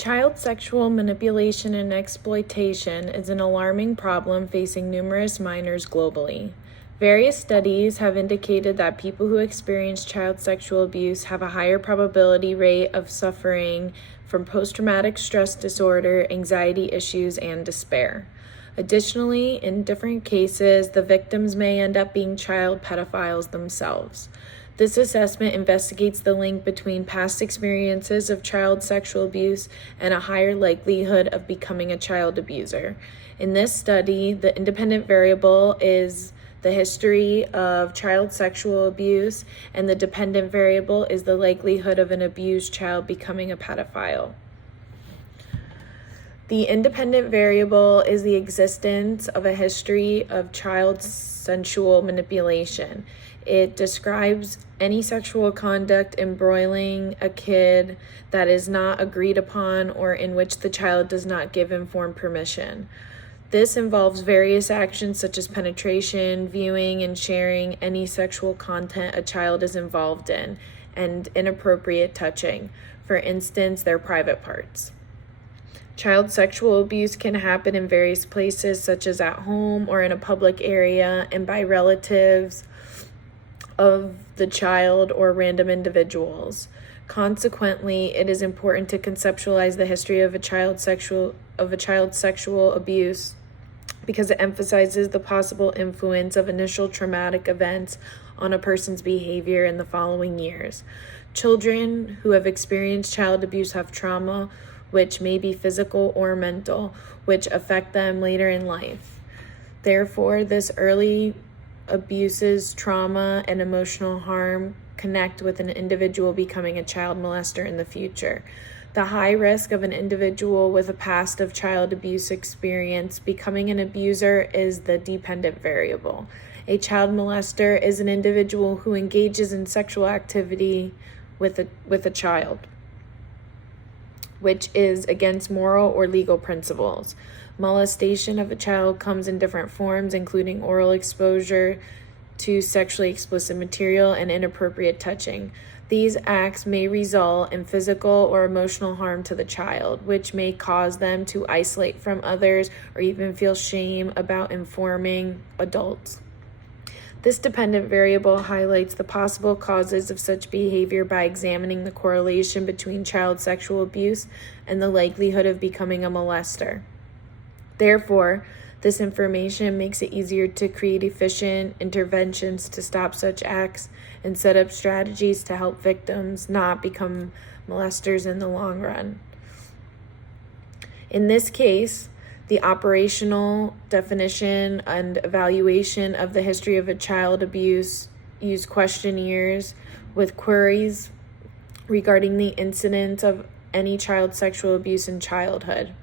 Child sexual manipulation and exploitation is an alarming problem facing numerous minors globally. Various studies have indicated that people who experience child sexual abuse have a higher probability rate of suffering from post-traumatic stress disorder, anxiety issues, and despair. Additionally, in different cases, the victims may end up being child pedophiles themselves. This assessment investigates the link between past experiences of child sexual abuse and a higher likelihood of becoming a child abuser. In this study, the independent variable is the history of child sexual abuse, and the dependent variable is the likelihood of an abused child becoming a pedophile. The independent variable is the existence of a history of child sensual manipulation. It describes any sexual conduct embroiling a kid that is not agreed upon or in which the child does not give informed permission. This involves various actions such as penetration, viewing, and sharing any sexual content a child is involved in, and inappropriate touching, for instance, their private parts. Child sexual abuse can happen in various places, such as at home or in a public area, and by relatives of the child or random individuals. Consequently, it is important to conceptualize the history of a child's sexual abuse because it emphasizes the possible influence of initial traumatic events on a person's behavior in the following years. Children who have experienced child abuse have trauma, which may be physical or mental, which affect them later in life. Therefore, this early abuses, trauma, and emotional harm connect with an individual becoming a child molester in the future. The high risk of an individual with a past of child abuse experience becoming an abuser is the dependent variable. A child molester is an individual who engages in sexual activity with a child, which is against moral or legal principles. Molestation of a child comes in different forms, including oral exposure to sexually explicit material and inappropriate touching. These acts may result in physical or emotional harm to the child, which may cause them to isolate from others or even feel shame about informing adults. This dependent variable highlights the possible causes of such behavior by examining the correlation between child sexual abuse and the likelihood of becoming a molester. Therefore, this information makes it easier to create efficient interventions to stop such acts and set up strategies to help victims not become molesters in the long run. In this case, the operational definition and evaluation of the history of a child abuse use questionnaires with queries regarding the incidence of any child sexual abuse in childhood.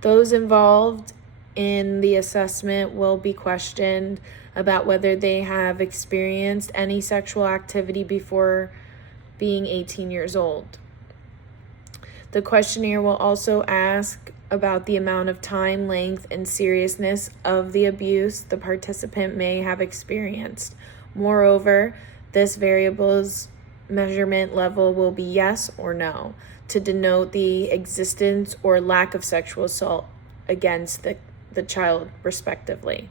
Those involved in the assessment will be questioned about whether they have experienced any sexual activity before being 18 years old. The questionnaire will also ask about the amount of time, length, and seriousness of the abuse the participant may have experienced. Moreover, this variable's measurement level will be yes or no to denote the existence or lack of sexual assault against the child, respectively.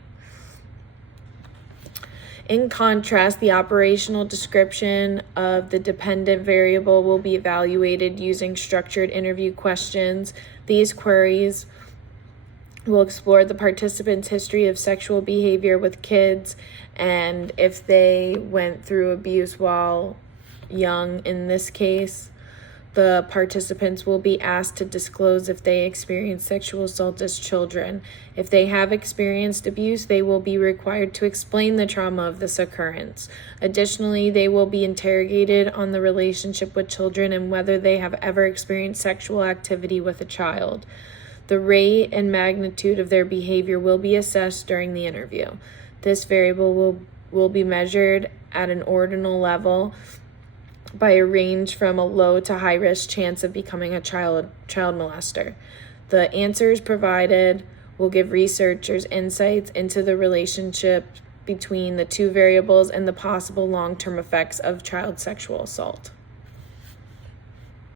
In contrast, the operational description of the dependent variable will be evaluated using structured interview questions. These queries will explore the participants' history of sexual behavior with kids and if they went through abuse while young. In this case, the participants will be asked to disclose if they experienced sexual assault as children. If they have experienced abuse, they will be required to explain the trauma of this occurrence. Additionally, they will be interrogated on the relationship with children and whether they have ever experienced sexual activity with a child. The rate and magnitude of their behavior will be assessed during the interview. This variable will be measured at an ordinal level by a range from a low to high risk chance of becoming a child molester. The answers provided will give researchers insights into the relationship between the two variables and the possible long-term effects of child sexual assault.